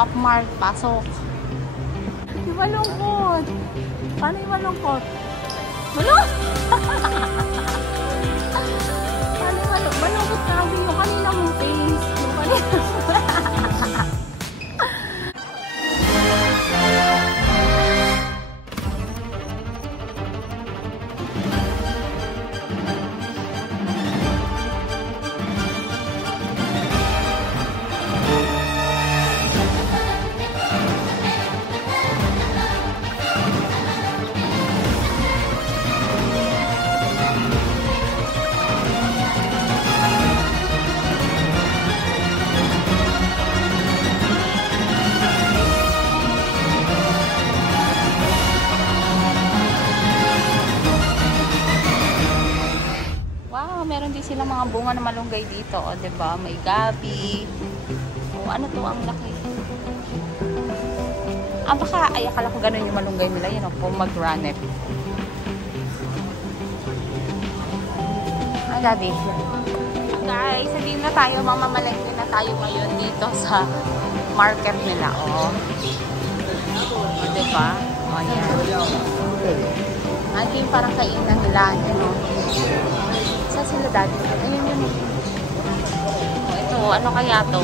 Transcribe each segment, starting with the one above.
Pop Mart. Pasok. Yung malungkot. Paano yung malungkot? Paano yung malungkot sabi yung kanina mong face? Yung kanina. Meron din silang mga bunga na malunggay dito, o, diba? May gabi. O, ano to? Ang laki. Baka, ay, akala ko ganun yung malunggay nila. Yun, o, pomegranate. Daddy. Guys, sabihin na tayo, mamamalengke na tayo ngayon dito sa market nila, o. O, diba? O, yan. Yung parang kainan nila, ano. Saan sila dati? Ayun yun. O, ito, ano kaya to?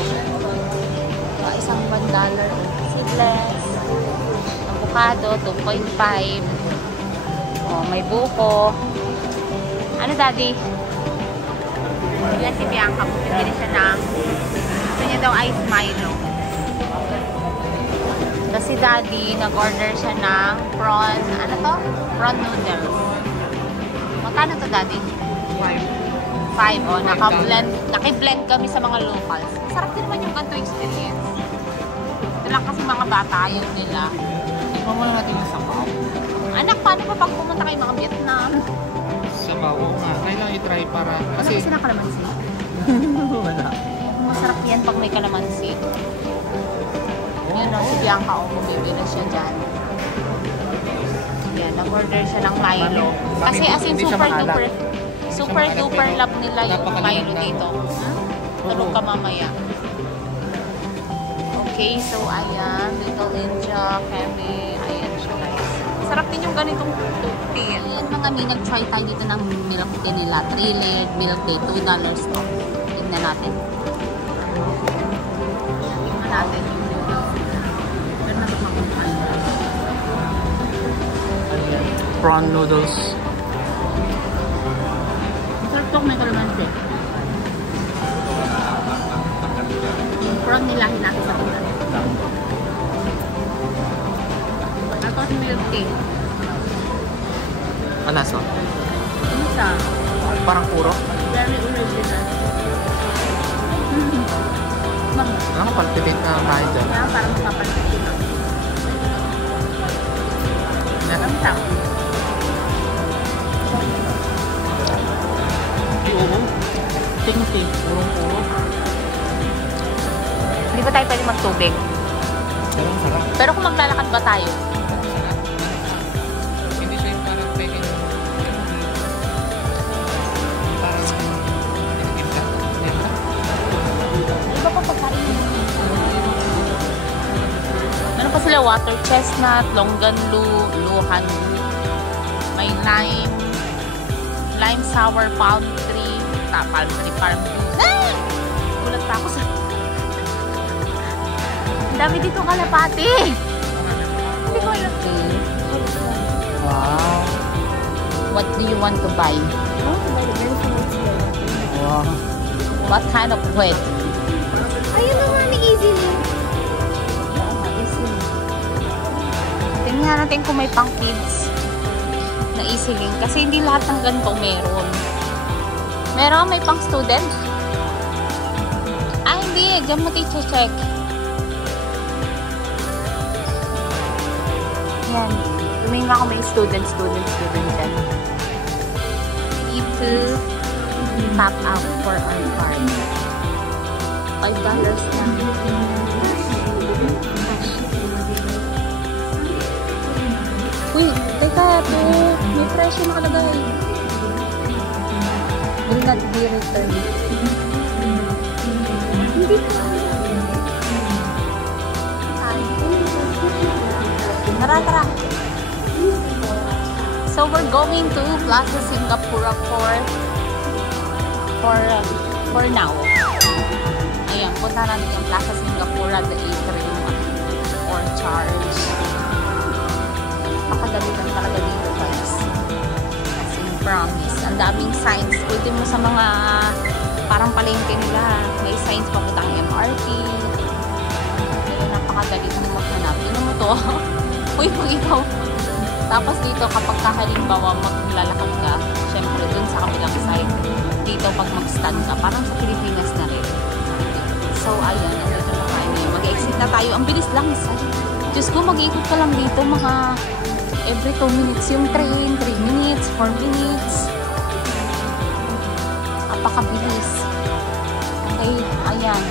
Isang $1. Seedless. Avocado, 2.5. O, may buko. Ano, Daddy? Yan si Bianca. Bibili siya ng gusto niya daw ice Milo. Kasi Daddy, nag-order siya ng prawn, ano to? Prawn noodles. Magkano to, Daddy? 5. O, naki-blend kami sa mga locals. Sarap din naman yung ganito experience. Ito lang kasi mga bata, ayaw nila. Ikaw muna natin yung sabaw. Anak, paano pa pag pumunta kayo mga Vietnam? Sabaw, nga. Kailangan i-try para... Kasi... Ano kasi ng kalamansi? Wala. Masarap yan pag may kalamansi. Yun o, si Bianca o, bumibili siya dyan. Yan, nag-order siya ng Milo. Kasi as in super duper love nila yung Milo dito. Tulog ka mamaya. Okay, so ayan, Little India, Kemi, ayan siya guys. Sarap din yung ganitong tea. Ayan mga nag-try tayo dito ng milk tea nila. 3-layered milk tea, $2 to. Tignan natin. Tignan natin. Prawn noodles. Sarap to, may kalamansi. Yung prawn nila, hinati sa tingnan. Tapos milk tea. Ano so? Ano siya? Parang puro? Very original. Ano palpitate na tayo dyan? Parang mapapalpitate lang. Ano siya? Oo. Tingti. Purong-puro. Hindi ba tayo pwede magtubig? Pero ang sarap. Pero kung maglalakad ba tayo? Hindi siya yung parang pwede. Parang Iba pa pagkain mo. Meron pa sila water chestnut, longganlu, luhan. May lime sour palm tree, palm tree farm. Ah! Gulat pa ako sa... Ang dami dito kalapati. Hindi ko alam. wow. What do you want to buy? Wow. What kind of bread? Ayun na mami, easily. Tingnan natin kung may pang kids na easy-link. Kasi hindi lahat ng ganito meron. Meron, may pang student? Ah, hindi. Diyan mo check. Yan. Tumingin ako may student dyan. We need to tap out for our card. $5 na. Uy, teka po. May presyo nakalagay. Will not be returned. Hindi ka. Tara, tara. So we're going to Plaza Singapura for now. Ayan, punta natin yung Plaza Singapura, the atrium or charge. Pakadali lang talaga dito, guys. As in, promise. Ang daming signs. Pwede mo sa mga parang palengke nila. May signs papuntang MRT. Kaya napakadali mo maghanap. Ano mo to? Uy, pag ikaw. Tapos dito, kapag halimbawa maglalakad ka, syempre dun sa kabilang side, dito pag mag-stand ka, parang sa Pilipinas na rin. So, ayun, nandito na tayo. Mag-exit na tayo. Ang bilis lang. Diyos ko, mag-ikot ka lang dito mga every 2 minutes yung train, 3 minutes, 4 minutes. Apakabilis. Okay, ayan.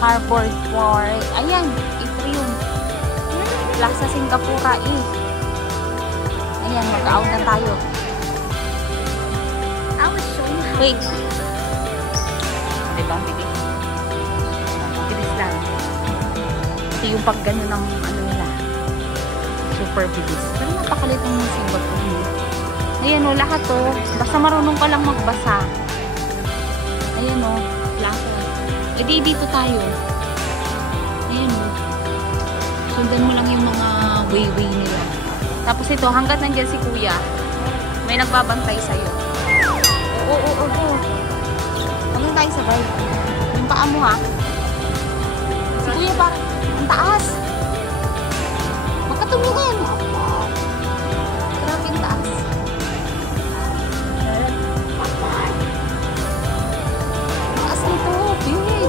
Harbor Port. Ayan, atrium. Plaza Singapura Ayan, mag-out na tayo. I was showing how. Wait. Diba, bilis? Bilis lang. Ito yung pag gano'n ng ano nila. Super bilis. Pero napakalit ng simbot ko. Ayan o, lahat o. Basta marunong ka lang magbasa. Ayan o, plaza. E di dito tayo. Ayan o. Sundan mo lang yung mga way-way nila. Tapos ito, hanggat nandiyan si kuya, may nagbabantay sa'yo. Oo. Hanggang tayo sabay. Yung paa mo ha. Si kuya parang, ang taas. Magkatulungan. Grabe ang taas. Taas nito.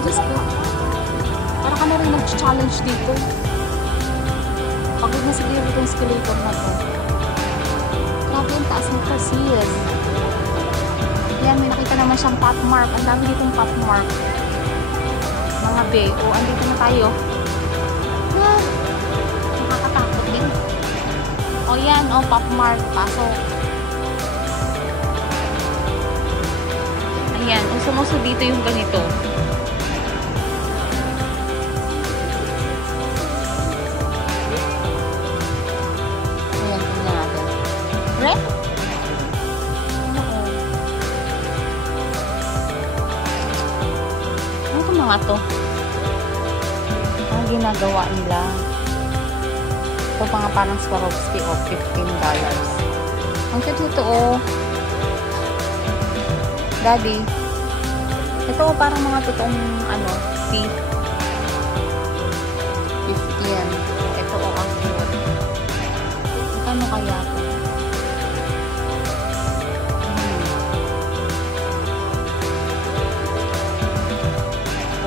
Diyos ko. Para ka na rin nag-challenge dito. Pagod na siguro itong escalator na to. Grabe ang taas nito, sis. Yan, may nakita naman siyang pop mark. Ang dami ditong pop mark. Mga be. O, andito na tayo. Ah, nakakatakot din. O, yan. O, pop mark. Pasok. Ayan. Usong-uso dito yung ganito. Red? Oo. Ano itong mga to? Ang ginagawa nila. Ito mga parang Swarovski o $15. Ang cute ito o. Daddy. Ito o parang mga totoong ano, tea. 15. Ito o ang cute. Ano kaya ito?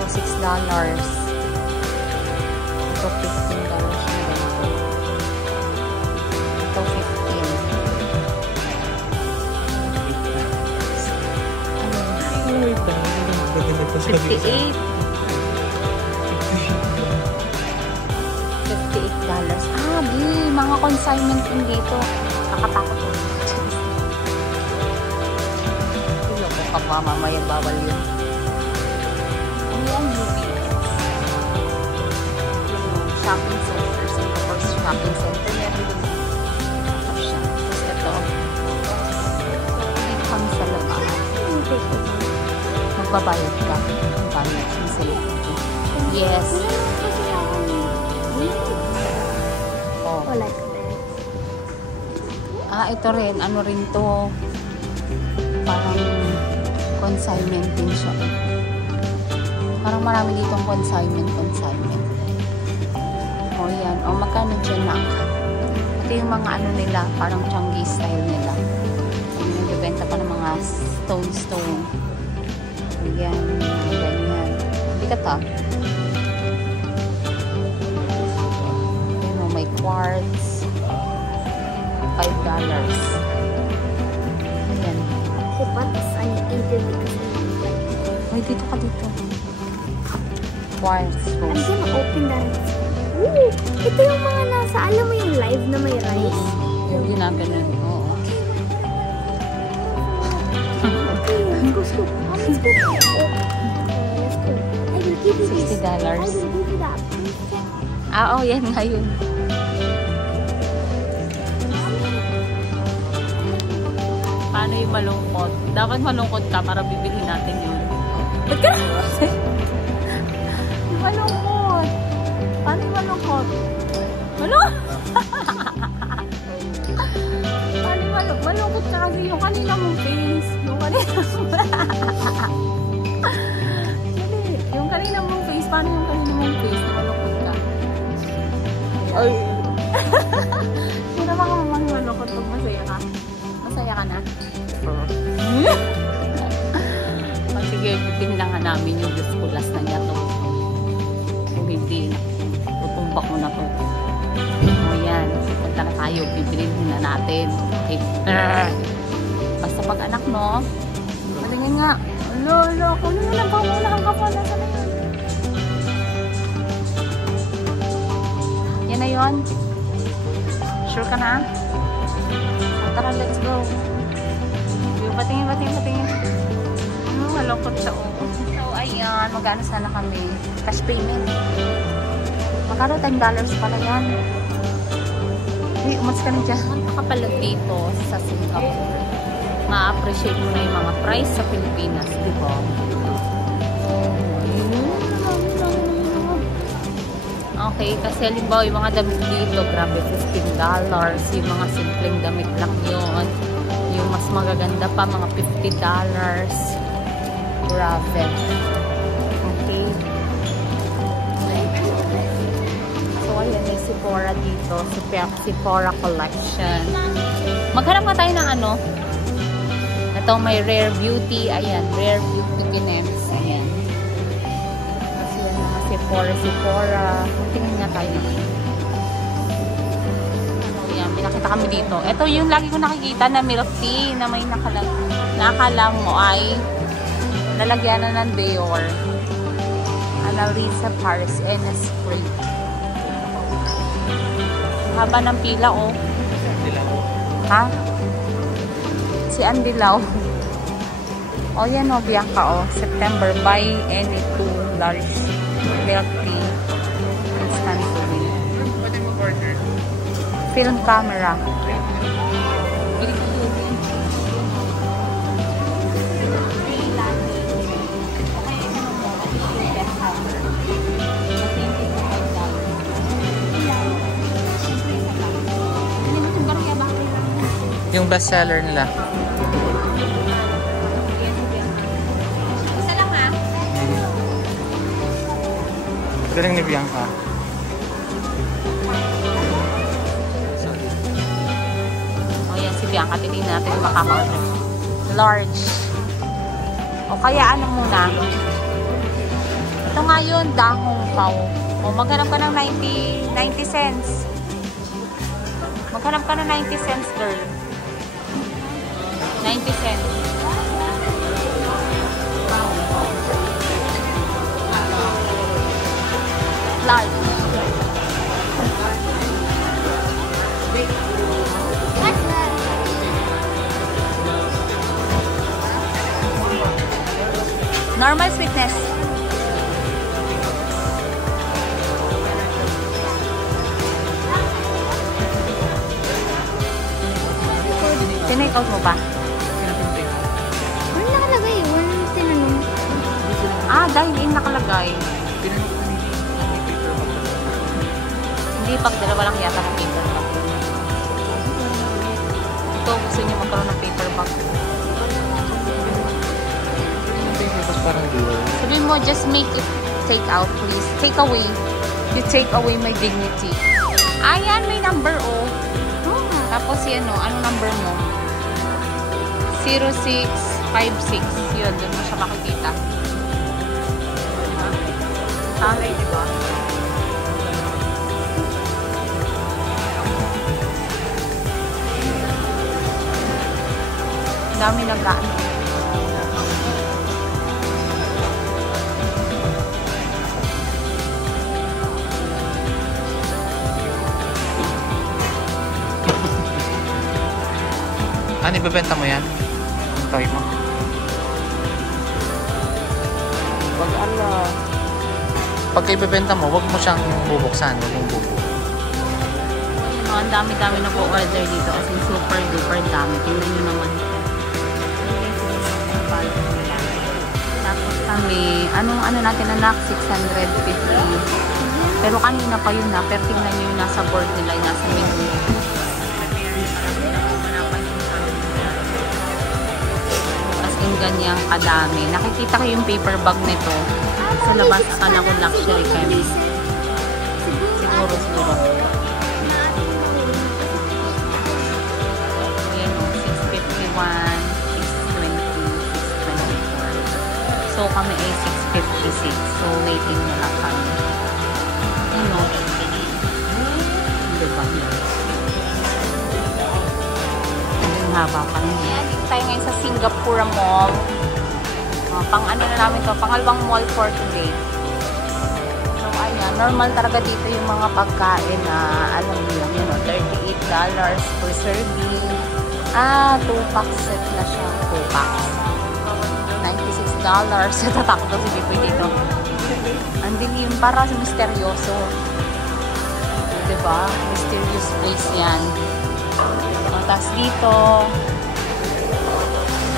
$6. Ito $15 yung ganito. Ito 15. $58. Di mga consignment din dito. Nakatakot ko. Ilo ko ka pa mamaya bawal yun. Ayan, UBS. Shopping center. Singapore's shopping center. Yan din. Tapos ito. Dito kami sa labas. Magbabayad ka. Magbabayad siya sa likod. Yes. Oh. Like that. Ito rin. Ano rin to? Parang consignment din siya. Parang marami ditong consignment. O yan. O magkano dyan na? Ito yung mga ano nila. Parang Changi style nila. Nagbibenta pa ng mga stone. Ayan. Ganyan. Bigat ha. Ayan o. May quartz. $5. Ayan. But I eat it because Ay, dito ka dito. Quartz I'm rose. gonna open that. Ooh, ito yung mga nasa, alam mo yung live na may rice? Yung ginaganon. Oo. Okay, let's go. Let's go. Let's go. I will give you this. $60. I will give you that. Oo, yan nga yun. paano yung malungkot. Dapat malungkot ka para bibili natin yun. Ba't ka na? Yung malungkot. Paano yung malungkot? Malungkot? Paano yung malungkot ka kasi yung kanina mong face. Yung kanina yung kanina mong face. Paano yung kanina mong face? Malungkot ka. Ay. Sino ba ka mamang malungkot pag masaya ka? Masaya ka na? Sige, bitinlangan namin yung diskulas na niya to. Kung hindi, tutumbak mo na to. O yan, punta na tayo, bibilin na natin. Okay. Basta pag anak, no? Malingin nga. Alo, kunin mo lang, pangunahan ka pa. Nasa na yun? Yan na yun. Sure ka na? Tara, let's go. Patingin. Malungkot siya, oh. So, ayan. Magkano sana kami? Cash payment. Magkano $10 pala yan. Hey, umalis ka na dyan. Punta ka pala dito sa Singapore. Ma-appreciate mo na yung mga price sa Pilipinas, di ba? Okay, kasi halimbawa yung mga damit dito, grabe, $15. Yung mga simpleng damit lang yun. Yung mas magaganda pa, mga $50. Grabe. Okay. So, ayan, may Sephora dito. Sephora Collection. Maghanap nga tayo ng ano. Ito, may Rare Beauty. Ayan, Rare Beauty Kinems. Ayan. Kasi yan, mga Sephora. Tingnan nga tayo naman. Ayan, pinakita kami dito. Ito yung lagi ko nakikita na milk tea na may nakakala mo ay lalagyan na ng Dior. Annalisa Paris and Spray. Haba ng pila, oh. Ha? Si Andilaw. O, yan, oh, Bianca, oh. September, buy any 2 large milk tea. Instant tea. Film camera. Yung best seller nila. Isa lang, ha? Galing ni Bianca. O yan, si Bianca. Titignan natin yung makaka-order. Large. O kaya ano muna? Ito nga yun, dahong pao. O maghanap ka ng 90 cents. Maghanap ka ng 90 cents, girl. 90 cents. Large. Normal sweetness. Tinake-out mo ba? Wala nakalagay. Wala tinanong. Ah, dine-in nakalagay. Hindi, pag dalawa lang yata ng paper bag. Ito, gusto niyo magkaroon ng paper bag. Parang dual. Sabihin mo, just make it take out, please. Take away. You take away my dignity. Ayan, may number, oh. Tapos yan, oh. Ano number mo? 0656. Yun, doon mo siya makikita. Tangay, diba? Dami nag-ano. Ano, ibebenta mo yan? Ang toy mo? Pag ibebenta mo, wag mo siyang bubuksan. Wag mong bubuk. Ang dami-dami na po order dito kasi super duper dami. Tingnan nyo naman. kami. Anong ano natin anak? 650. Pero kanina pa yun na. Pero tingnan nyo yung nasa board nila, yung nasa menu. As in ganyang kadami. Nakikita ko yung paper bag nito. Sa labas akala ko luxury kami. Siguro. Ayan o, 651, 620, 624. So kami ay 656. So waiting na lang kami. Ano? Diba? Ang haba pa rin. Ayan, dito tayo ngayon sa Singapore Mall. Pang ano na namin to, pangalawang mall for today. So ayan, normal talaga dito yung mga pagkain na alam niyo, yun o, $38 per serving. 2 packs set na siya. 2 packs. $96. Tatakto si Bipoy dito. Ang dilim, para misteryoso. Diba? Mysterious place yan. Tapos dito,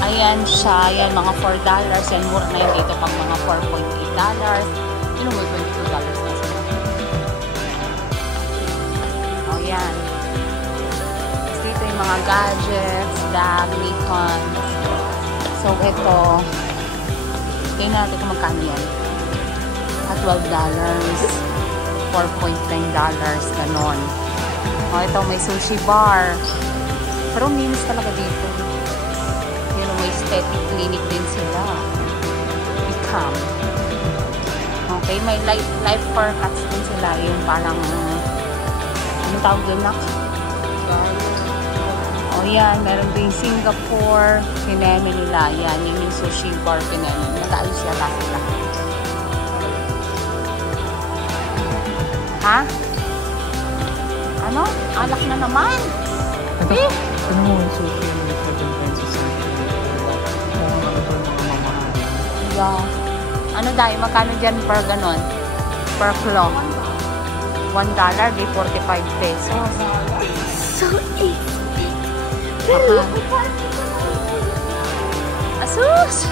ayan siya. Ayan, mga $4. Yan, mura na yun dito pag mga $4.8. Yun, may $22 na sila. O, yan. Tapos dito yung mga gadgets, bag, Nikon. So, ito. Tingnan natin kung magkano yan. At $12. $4.9. Ganon. O, ito, may sushi bar. Pero minis talaga dito. Yun, may aesthetic clinic din sila. Become. Okay, may life for cats din sila. Yung parang, anong tawag din na? O yan, meron din Singapore. Pineme nila. Yan, yung sushi bar pineme. Nag-ayos yata sila. Ha? Ano? Alak na naman. Ito, ano mo yung sushi yung 7 pesos sushi? Kung ano ito mga mamahalin. Yeah. Ano dahil? Magkano dyan per ganon? Per kilo? $1, di 45 pesos. So Asus!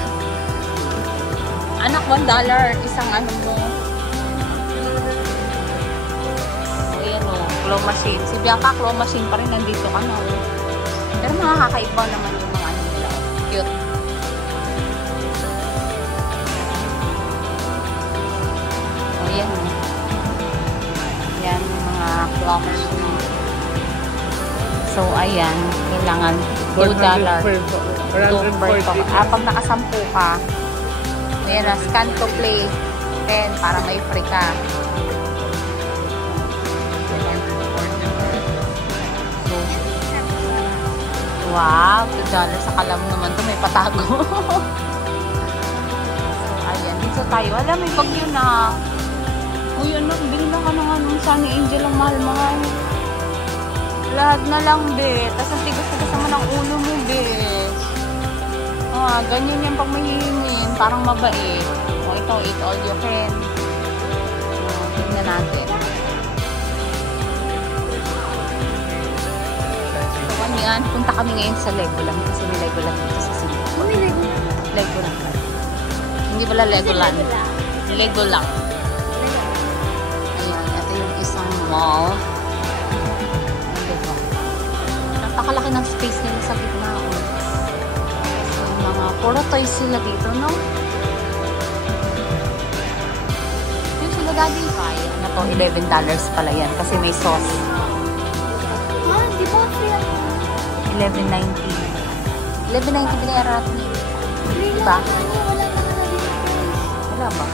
Anak, $1. Isang ano mo. O yan o, claw machine. Si Bianca, claw machine pa rin nandito ka na. Pero mga kakaiba naman yung mga ano nila. Cute. O yan o. Yan yung mga claw machine. So, ayan. Kailangan $2. Pag nakasampu ka, ayan na, scan to play 10 para may free ka. So, wow, $2. Sa kalam naman to, may patago. So, ayan. Dito tayo. Alam, may bagyo na. Uy, anak, bili na ka na nga nung Sunny Angel ang mahal-mahal. Lahat na lang, be. Tapos ang tigas-tigas naman ang ulo mo, be. Ganyan yan pag mahihingin. Parang mabait. O, ito, eat all you can. Tignan natin. So, ano yan? Punta kami ngayon sa Legoland. Kasi may Legoland dito sa Singapore. May Legoland. Legoland. Hindi pala Legoland. Legoland. Ayan, ito yung isang mall. Napakalaki ng space nila sa gitna. So, mga puro toys sila dito, no? Yung sila daddy pie, ano to, $11 pala yan kasi may sauce. Di ba free ako? $11.90. $11.90 binayaran natin. Diba? Wala na price. Wala ba?